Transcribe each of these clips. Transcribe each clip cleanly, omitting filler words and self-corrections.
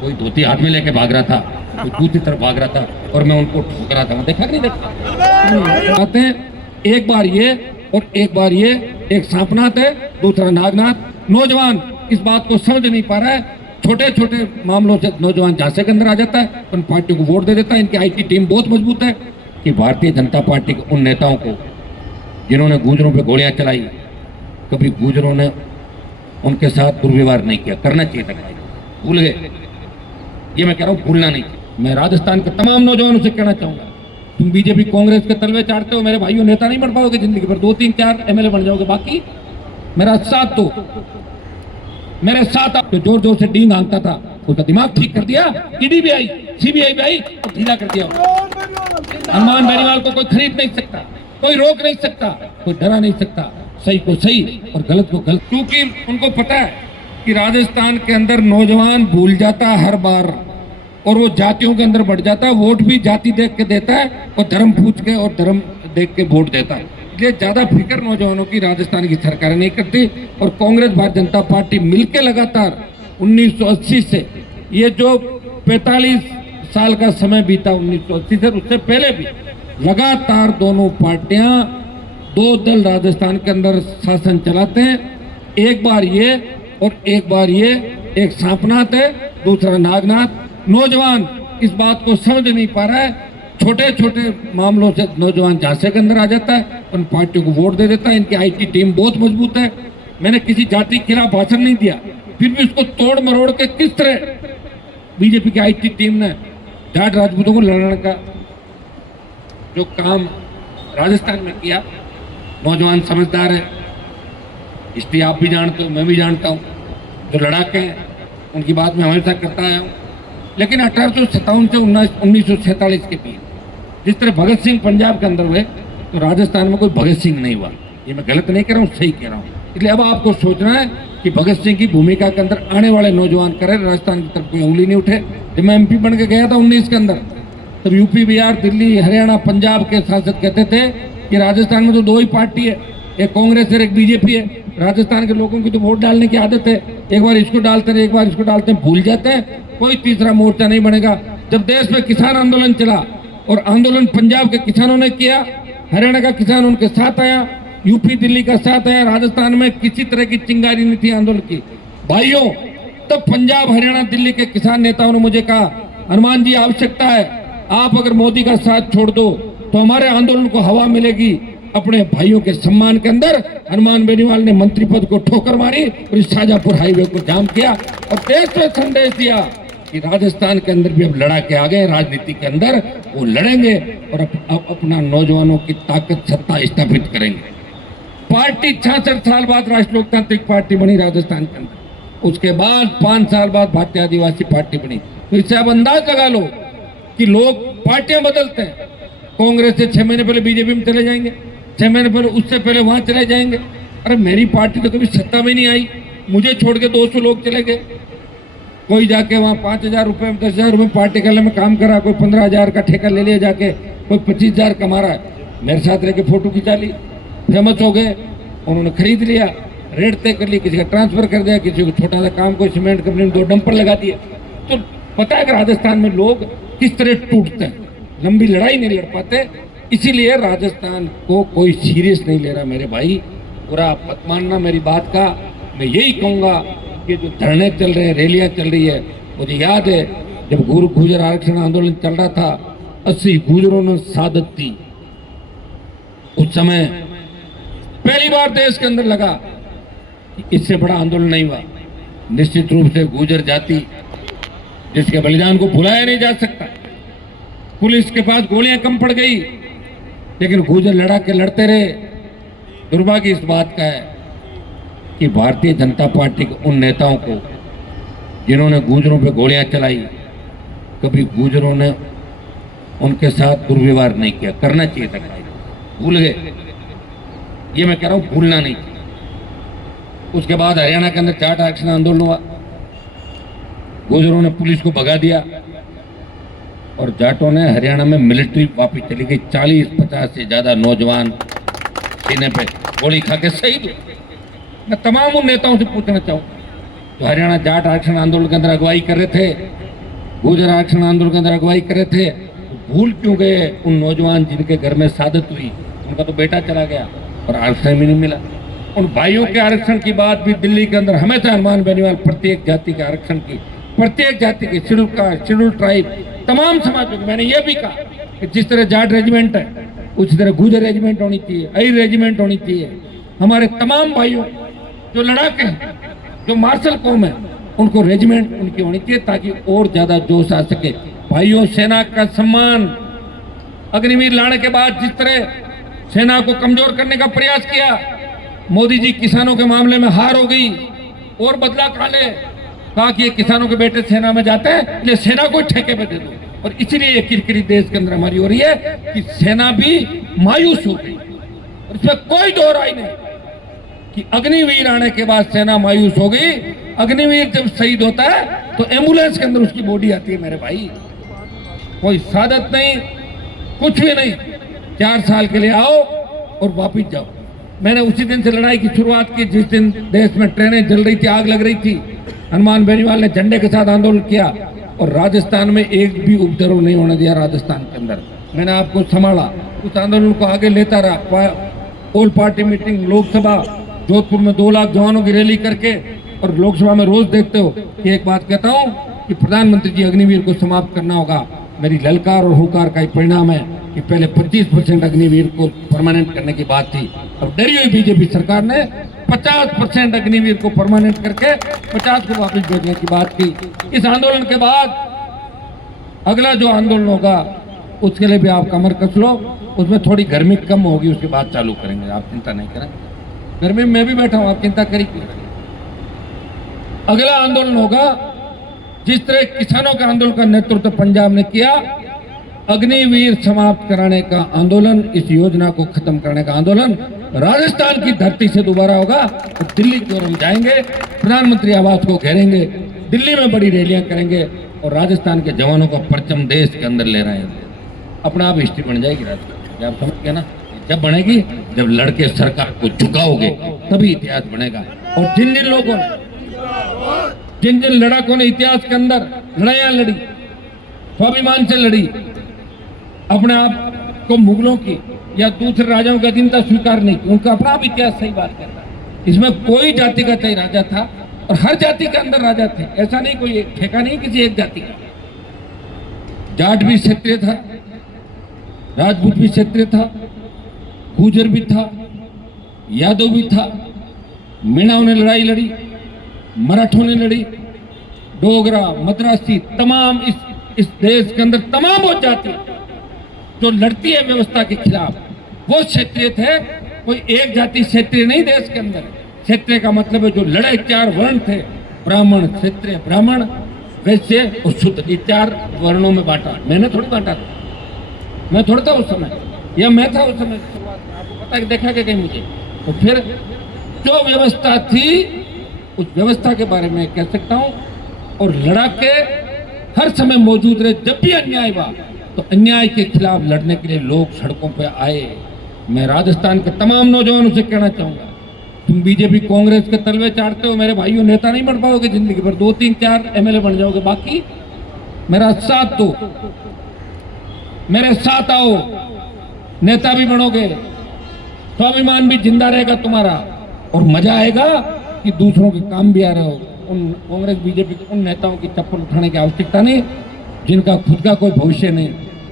कोई धोती हाथ में लेके भाग रहा था, कोई दूसरी तरफ भाग रहा था और मैं उनको ठोक रहा था। देखा नहीं देखा? आते हैं एक बार ये और एक बार ये, एक सांपनाथ है दूसरा नागनाथ। नौजवान इस बात को समझ नहीं पा रहा है। छोटे छोटे मामलों से नौजवान झांसे के अंदर आ जाता है, उन पार्टियों को वोट दे देता है। इनकी आईटी टीम बहुत मजबूत है कि भारतीय जनता पार्टी के उन नेताओं को जिन्होंने गुजरों पे गोलियां चलाई, कभी गुजरों ने उनके साथ दुर्व्यवहार नहीं किया। करना चाहिए था, भूल गए। ये मैं कह रहा हूँ, भूलना नहीं। मैं राजस्थान के तमाम नौजवानों से कहना चाहूंगा, तुम बीजेपी कांग्रेस के तलवे चाटते हो मेरे भाइयों, नेता नहीं बन पाओगे जिंदगी भर। 2-3-4 एमएलए बन जाओगे, बाकी मेरा साथ दो। मेरे साथ आप जोर जोर से डींग हांगता था, उसका दिमाग ठीक कर दिया। ईडी भी आई, सीबीआई भी आई और ढीला कर दिया। हनुमान बेनीवाल को कोई खरीद नहीं सकता, कोई रोक नहीं सकता, कोई डरा नहीं सकता। सही को सही और गलत को गलत, क्योंकि उनको पता है कि राजस्थान के अंदर नौजवान भूल जाता है हर बार, और वो जातियों के अंदर बढ़ जाता है। वोट भी जाति देख के देता है और धर्म पूछ के और धर्म देख के वोट देता है। इसलिए ज्यादा फिक्र नौजवानों की राजस्थान की सरकार नहीं करती। और कांग्रेस भारतीय जनता पार्टी मिलकर लगातार 1980 से, ये जो 45 साल का समय बीता 1980 से, उससे पहले भी लगातार दोनों पार्टियां, दो दल राजस्थान के अंदर शासन चलाते हैं। एक बार ये और एक बार ये, एक सांपनाथ है दूसरा नागनाथ। नौजवान इस बात को समझ नहीं पा रहा है। छोटे छोटे मामलों से नौजवान झांसे के अंदर आ जाता है, उन पार्टियों को वोट दे देता है। इनकी आईटी टीम बहुत मजबूत है। मैंने किसी जाति के खिलाफ भाषण नहीं दिया, फिर भी उसको तोड़ मरोड़ के किस तरह बीजेपी की आईटी टीम ने जाट राजपूतों को लड़ने का जो काम राजस्थान में किया। नौजवान समझदार है, इसलिए आप भी जानते हो, मैं भी जानता हूँ। जो लड़ाके हैं उनकी बात मैं हमेशा करता आया हूँ। लेकिन 1857 से 1947 के बीच जिस तरह भगत सिंह पंजाब के अंदर हुए, तो राजस्थान में कोई भगत सिंह नहीं हुआ। ये मैं गलत नहीं कह रहा हूँ, सही कह रहा हूँ। इसलिए अब आपको सोचना है कि भगत सिंह की भूमिका के अंदर आने वाले नौजवान करें, राजस्थान की तरफ कोई उंगली नहीं उठे। जब मैं एमपी बन के गया था 19 के अंदर, तब यूपी, बिहार, दिल्ली, हरियाणा, पंजाब के सांसद कहते थे कि राजस्थान में तो दो ही पार्टी है, एक कांग्रेस और एक बीजेपी है। राजस्थान के लोगों की तो वोट डालने की आदत है, एक बार इसको डालते हैं, एक बार इसको डालते हैं, भूल जाते हैं। कोई तीसरा मोर्चा नहीं बनेगा। जब देश में किसान आंदोलन चला और आंदोलन पंजाब के किसानों ने किया, हरियाणा का किसान उनके साथ आया, यूपी दिल्ली का साथ आया, राजस्थान में किसी तरह की चिंगारी नहीं थी आंदोलन की। भाइयों, तब पंजाब, हरियाणा, दिल्ली के किसान नेताओं ने मुझे कहा, हनुमान जी आवश्यकता है, आप अगर मोदी का साथ छोड़ दो तो हमारे आंदोलन को हवा मिलेगी। अपने भाइयों के सम्मान के अंदर हनुमान बेनीवाल ने मंत्री पद को ठोकर मारी और इस शाजापुर हाईवे को जाम किया और देश में संदेश दिया कि राजस्थान के अंदर भी अब लड़ा के आ गए, राजनीति के अंदर वो लड़ेंगे और अपना नौजवानों की ताकत सत्ता स्थापित करेंगे। पार्टी 66 साल बाद राष्ट्रीय लोकतांत्रिक पार्टी बनी राजस्थान के अंदर। उसके बाद 5 साल बाद भारतीय आदिवासी पार्टी बनी। तो इससे आप अंदाज लगा लो कि लोग पार्टियां बदलते हैं। कांग्रेस से 6 महीने पहले बीजेपी में चले जाएंगे, 6 महीने पहले उससे पहले वहां चले जाएंगे। अरे मेरी पार्टी तो कभी सत्ता में नहीं आई, मुझे छोड़ के 200 लोग चले गए। कोई जाके वहाँ 5,000 रुपये, 10,000 रुपये पार्टी के में काम करा, कोई 15,000 का ठेका ले लिया जाके, कोई 25,000 कमा रहा है। मेरे साथ रह के फोटो खिंचा ली, फेमस हो गए, उन्होंने खरीद लिया, रेट तय कर ली, किसी का ट्रांसफर कर दिया, किसी को छोटा सा काम, कोई सीमेंट कंपनी में 2 डंपर लगा दिए। तो पता है कि राजस्थान में लोग किस तरह टूटते हैं, लंबी लड़ाई नहीं लड़ पाते। इसीलिए राजस्थान को कोई सीरियस नहीं ले रहा मेरे भाई। पूरा मत मानना मेरी बात का। मैं यही कहूँगा कि जो धरने चल रहे हैं, रैलियाँ चल रही है, मुझे याद है जब गुर्जर आरक्षण आंदोलन चल रहा था, 80 गुर्जरों ने शहादत दी। उस समय पहली बार देश के अंदर लगा कि इससे बड़ा आंदोलन नहीं हुआ। निश्चित रूप से गुर्जर जाति जिसके बलिदान को भुलाया नहीं जा सकता। पुलिस के पास गोलियां कम पड़ गई, लेकिन गुर्जर लड़ा के लड़ते रहे। दुर्भाग्य इस बात का है कि भारतीय जनता पार्टी के उन नेताओं को जिन्होंने गुर्जरों पे गोलियां चलाई, कभी गुर्जरों ने उनके साथ दुर्व्यवहार नहीं किया। करना चाहिए था, भूल गए। ये मैं कह रहा हूँ, भूलना नहीं चाहिए। उसके बाद हरियाणा के अंदर जाट आरक्षण आंदोलन हुआ, गुर्जरों ने पुलिस को भगा दिया और जाटों ने हरियाणा में मिलिट्री वापस चली गई। 40-50 से ज्यादा नौजवान सीने पे गोली खा के शहीद हुए। मैं तमाम उन नेताओं से पूछना चाहूँ तो हरियाणा जाट आरक्षण आंदोलन के अंदर अगुवाई कर रहे थे, गुर्जर आरक्षण आंदोलन के अंदर अगुवाई करे थे, भूल क्यों गए उन नौजवान जिनके घर में शादत हुई, उनका तो बेटा चला गया और आरक्षण भी नहीं मिला। उन भाइयों के आरक्षण की बात भी दिल्ली के अंदर हमेशा हनुमान बेनीवाल प्रत्येक जाति के आरक्षण की, प्रत्येक जाति के, शेड्यूल कास्ट, शेड्यूल ट्राइब, तमाम समाजों की। मैंने ये भी कहा कि जिस तरह जाट रेजिमेंट है उसी तरह गुर्जर रेजिमेंट होनी चाहिए, अई रेजिमेंट होनी चाहिए। हमारे तमाम भाइयों जो लड़ाके हैं, जो मार्शल कौम है, उनको रेजिमेंट उनकी होनी चाहिए ताकि और ज्यादा जोश आ सके। भाइयों, सेना का सम्मान, अग्निवीर लाने के बाद जिस तरह सेना को कमजोर करने का प्रयास किया, मोदी जी किसानों के मामले में हार हो गई और बदला खा ले, कहा कि ये किसानों के बेटे सेना में जाते हैं इसलिए सेना को ठेके पे दे दो। और इसलिए ये किरकिरी देश के अंदर हमारी हो रही है कि सेना भी मायूस हो गई। और इसमें कोई दो राय नहीं कि अग्निवीर आने के बाद सेना मायूस हो गई। अग्निवीर जब शहीद होता है तो एम्बुलेंस के अंदर उसकी बॉडी आती है मेरे भाई, कोई सादत नहीं, कुछ भी नहीं। 4 साल के लिए आओ और वापिस जाओ। मैंने उसी दिन से लड़ाई की शुरुआत की जिस दिन देश में ट्रेनें जल रही थी, आग लग रही थी। हनुमान बेनीवाल ने झंडे के साथ आंदोलन किया और राजस्थान में एक भी उपद्रव नहीं होने दिया। राजस्थान के अंदर मैंने आपको संभाला, उस आंदोलन को आगे लेता रहा। All party meeting, Lok Sabha, Jodhpur में 2 लाख जवानों की रैली करके, और लोकसभा में रोज देखते हो कि एक बात कहता हूँ कि प्रधानमंत्री जी अग्निवीर को समाप्त करना होगा। मेरी ललकार और हुकार का ही परिणाम है कि पहले 25% अग्निवीर को परमानेंट करने की बात थी, अब डरी हुई बीजेपी सरकार ने 50% अग्निवीर को परमानेंट करके 50 को वापस भेजने की बात की। इस आंदोलन के बाद अगला जो आंदोलन होगा उसके लिए भी आप कमर कस लो, उसमें थोड़ी गर्मी कम होगी, उसके बाद चालू करेंगे, आप चिंता नहीं करें। गर्मी में मैं भी बैठा हूं, आप चिंता करिए क्यों। अगला आंदोलन होगा जिस तरह किसानों के आंदोलन का नेतृत्व पंजाब ने किया, अग्निवीर समाप्त कराने का आंदोलन, इस योजना को खत्म करने का आंदोलन राजस्थान की धरती से दोबारा होगा। तो दिल्ली की ओर हम जाएंगे, प्रधानमंत्री आवास को घेरेंगे, दिल्ली में बड़ी रैलियां करेंगे और राजस्थान के जवानों का परचम देश के अंदर ले रहे हैं। अपना आप हिस्ट्री बन जाएगी राजस्थान, आप समझ गए ना। जब बनेगी, जब लड़के सरकार को झुकाओगे तभी इतिहास बनेगा। और जिन जिन लोगों ने, जिन जिन लड़ाकों ने इतिहास के अंदर लड़ाइयां लड़ी, स्वाभिमान से लड़ी, अपने आप को मुगलों की या दूसरे राजाओं की अधीनता स्वीकार नहीं की, उनका अपना भी इतिहास सही बात कहता है। इसमें कोई जाति का चाहे राजा था और हर जाति के अंदर राजा थे, ऐसा नहीं कोई ठेका नहीं किसी एक जाति का। जाट भी क्षत्रिय था, राजपूत भी क्षत्रिय था, गुर्जर भी था, यादव भी था, मीणाओं ने लड़ाई लड़ी, मराठों ने लड़ी, डोगरा, मद्रासी, तमाम इस देश के अंदर तमाम वो जाति जो लड़ती है व्यवस्था के खिलाफ, वो क्षत्रिय थे। कोई एक जाति क्षत्रिय नहीं देश के अंदर। क्षत्रिय का मतलब है जो लड़े 4 वर्ण थे, ब्राह्मण, क्षत्रिय, ब्राह्मण, वैश्य और शूद्र, ये 4 वर्णों में बांटा। मैंने थोड़ी बांटा था, मैं थोड़ा था उस समय, या मैं था उस समय, आपको पता है, देखा कि कहीं मुझे। तो फिर जो व्यवस्था थी उस व्यवस्था के बारे में कह सकता हूं। और लड़ाके हर समय मौजूद रहे। जब भी अन्याय हुआ तो अन्याय के खिलाफ लड़ने के लिए लोग सड़कों पर आए। मैं राजस्थान के तमाम नौजवानों से कहना चाहूंगा, तुम बीजेपी कांग्रेस के तलवे चाटते हो मेरे भाइयों, नेता नहीं बन पाओगे जिंदगी भर, 2, 3, 4 एमएलए बन जाओगे, बाकी मेरा साथ दो, मेरे साथ आओ, नेता भी बनोगे, स्वाभिमान भी जिंदा रहेगा तुम्हारा, और मजा आएगा कि दूसरों के काम भी आ रहे हो। उन कांग्रेस बीजेपी के उन नेताओं की चप्पल उठाने की आवश्यकता नहीं जिनका खुद का कोई भविष्य नहीं,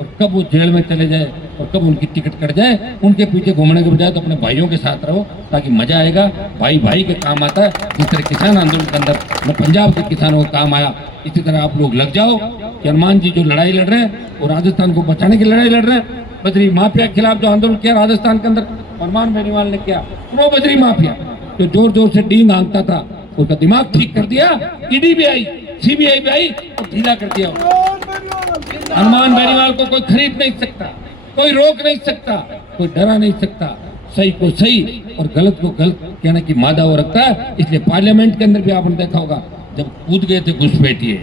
और कब वो जेल में चले जाए और कब उनकी टिकट कट जाए, उनके पीछे घूमने के बजाय तो अपने भाइयों के साथ रहो, ताकि मजा आएगा। भाई भाई के काम आता है। जिस तरह किसान आंदोलन के अंदर मैं पंजाब के किसानों का काम आया, इसी तरह आप लोग लग जाओ कि हनुमान जी जो लड़ाई लड़ रहे हैं वो राजस्थान को बचाने की लड़ाई लड़ रहे हैं। बजरी माफिया के खिलाफ जो आंदोलन किया राजस्थान के अंदर हनुमान बेनीवाल ने किया, वो बजरी माफिया जो जोर जोर से डींग आंकता था, उसका दिमाग ठीक कर दिया। ईडी भी आई, सीबीआई भी आई और ढीला कर दिया। हनुमान बेनीवाल को कोई खरीद नहीं सकता, कोई रोक नहीं सकता, कोई डरा नहीं सकता। सही को सही और गलत को गलत कहने की मादा वो रखता है। इसलिए पार्लियामेंट के अंदर भी आपने देखा होगा, जब कूद गए थे घुसपैठिए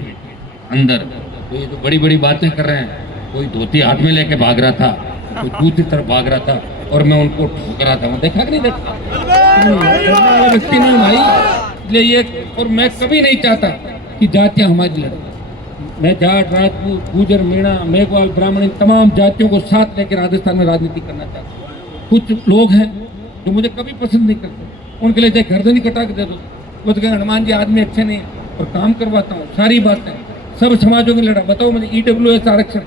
अंदर, तो ये जो बड़ी बड़ी बातें कर रहे हैं, कोई धोती हाथ में लेके भाग रहा था, कोई दूसरी तरफ भाग रहा था, और मैं उनको ठोकरा था। मैं देखा कि नहीं देखा, व्यक्ति नहीं भाई। इसलिए ये, और मैं कभी नहीं चाहता कि जातियां हमारी लड़े। मैं जाट, राजपूत, गुजर, मीणा, मेघवाल, ब्राह्मण इन तमाम जातियों को साथ लेकर राजस्थान में राजनीति करना चाहता हूँ। कुछ लोग हैं जो मुझे कभी पसंद नहीं करते, उनके लिए चाहे गर्दन ही कटा के दे दो, वो तो कहें हनुमान जी आदमी अच्छे नहीं है, और काम करवाता हूँ। सारी बातें सब समाजों की लड़ा। बताओ मुझे EWS आरक्षण,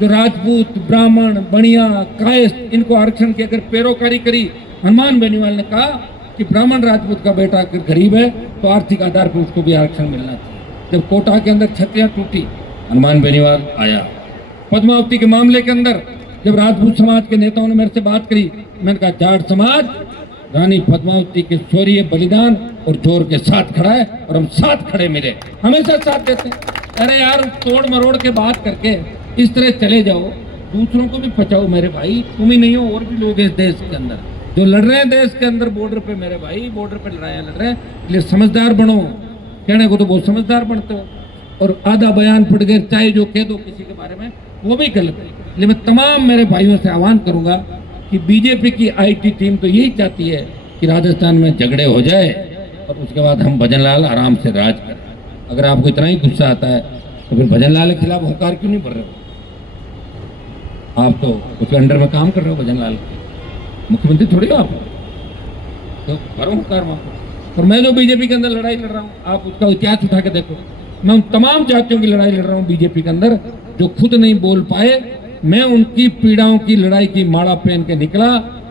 जो राजपूत, ब्राह्मण, बनिया, कायस्थ, इनको आरक्षण की अगर पैरोकारी करी, हनुमान बेनीवाल ने कहा कि ब्राह्मण राजपूत का बेटा अगर गरीब है तो आर्थिक आधार पर उसको भी आरक्षण मिलना चाहिए। जब कोटा के अंदर छत्रियां टूटी, हनुमान बेनीवाल आया। पद्मावती के मामले के अंदर जब राजपूत समाज के नेताओं ने मेरे से बात करी, मैंने कहा जाट समाज रानी पद्मावती के शौर्य, बलिदान और जोर के साथ खड़ा है, और हम साथ खड़े मिले, हमेशा साथ देते हैं। अरे यार, तोड़ मरोड़ के बात करके इस तरह चले जाओ, दूसरों को भी बचाओ मेरे भाई। तुम ही नहीं हो, और भी लोग इस देश के अंदर जो लड़ रहे हैं, देश के अंदर बॉर्डर पे मेरे भाई, बॉर्डर पे लड़ाइयाँ लड़ रहे हैं। इसलिए समझदार बनो। कहने को तो बहुत समझदार बनते हो, और आधा बयान पढ़ गए चाहे जो कह दो किसी के बारे में, वो भी गलत है। इसलिए मैं तमाम मेरे भाइयों से आह्वान करूंगा कि बीजेपी की IT टीम तो यही चाहती है कि राजस्थान में झगड़े हो जाए और उसके बाद हम भजनलाल आराम से राज करें। अगर आपको इतना ही गुस्सा आता है तो फिर भजनलाल के खिलाफ हुंकार क्यों नहीं भर रहे हो? आप तो उसके अंडर में काम कर रहे हो, भजनलाल मुख्यमंत्री थोड़ी हो आप, तो भरो हुंकार वहाँ पर। और मैं जो बीजेपी के अंदर लड़ाई लड़ रहा हूँ, आप उसका इतिहास उठा के देखो। मैं उन तमाम जातियों की लड़ाई लड़ रहा हूँ बीजेपी के अंदर जो खुद नहीं बोल पाए। मैं उनकी पीड़ाओं की लड़ाई की माला पहन के निकला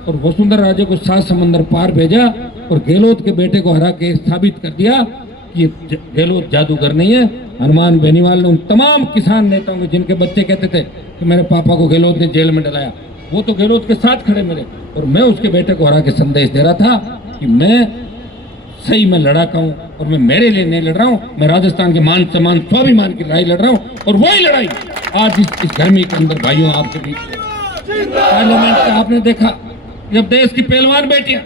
और वसुंधरा राजे को 7 समंदर पार भेजा, और गहलोत के बेटे को हरा के साबित कर दिया कि गहलोत जादूगर नहीं है। हनुमान बेनीवाल ने उन तमाम किसान नेताओं को जिनके बच्चे कहते थे कि मेरे पापा को गहलोत ने जेल में डलाया, वो तो गहलोत के साथ खड़े मेरे, और मैं उसके बेटे को हरा के संदेश दे रहा था कि मैं सही में लड़ाका हूँ, और मैं मेरे लिए नहीं लड़ रहा हूँ, मैं राजस्थान के मान सम्मान स्वाभिमान की लड़ाई लड़ रहा हूँ। और वही लड़ाई आज इस गर्मी के अंदर भाइयों आपके बीच पार्लियामेंट में आपने देखा, जब देश की पहलवान बेटियां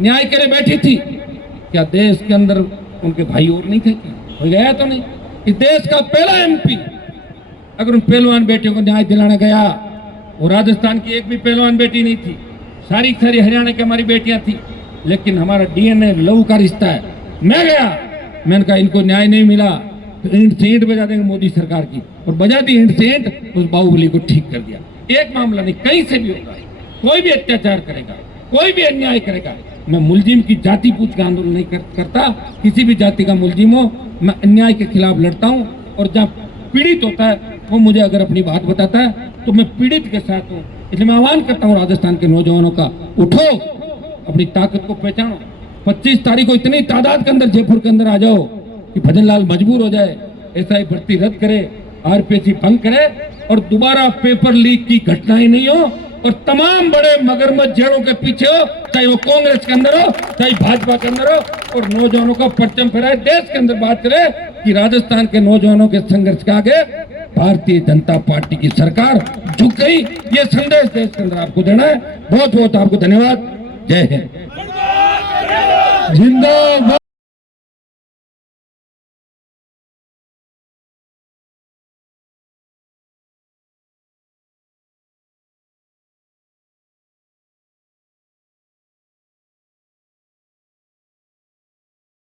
न्याय के लिए बैठी थी, क्या देश के अंदर उनके भाई और नहीं थे? हो गया तो नहीं। इस देश का पहला MP अगर उन पहलवान बेटियों को न्याय दिलाने गया, वो राजस्थान की एक भी पहलवान बेटी नहीं थी, सारी हरियाणा की हमारी बेटियां थी, लेकिन हमारा DNA लव का रिश्ता है। मैं गया, मैंने कहा इनको न्याय नहीं मिला तो ईंट से ईंट बजा देंगे मोदी सरकार की, और बजा दी ईंट से ईंट, उस बाहुबली को ठीक कर दिया। एक मामला नहीं, कहीं से भी होगा, कोई भी अत्याचार करेगा, कोई भी अन्याय करेगा, मैं मुलजिम की जाति पूछ के आंदोलन नहीं करता। किसी भी जाति का मुलजिम हो, मैं अन्याय के खिलाफ लड़ता हूँ, और जहाँ पीड़ित होता है वो मुझे अगर अपनी बात बताता है तो मैं पीड़ित के साथ हूँ। इसलिए मैं आह्वान करता हूँ राजस्थान के नौजवानों का, उठो, अपनी ताकत को पहचानो। 25 तारीख को इतनी तादाद के अंदर जयपुर के अंदर आ जाओ कि भजनलाल मजबूर हो जाए, SI भर्ती रद्द करे, RPSC भंग करे, और दोबारा पेपर लीक की घटनाएं नहीं हो, और तमाम बड़े मगरमच्छ जेलों के पीछे हो, चाहे वो कांग्रेस के अंदर हो चाहे भाजपा के अंदर हो, और नौजवानों का परचम फहराए, देश के अंदर बात करे कि राजस्थान के नौजवानों के संघर्ष के आगे भारतीय जनता पार्टी की सरकार झुक गई। ये संदेश देश के अंदर आपको देना है। बहुत बहुत आपको धन्यवाद। जय हिंद। जिंदाबाद।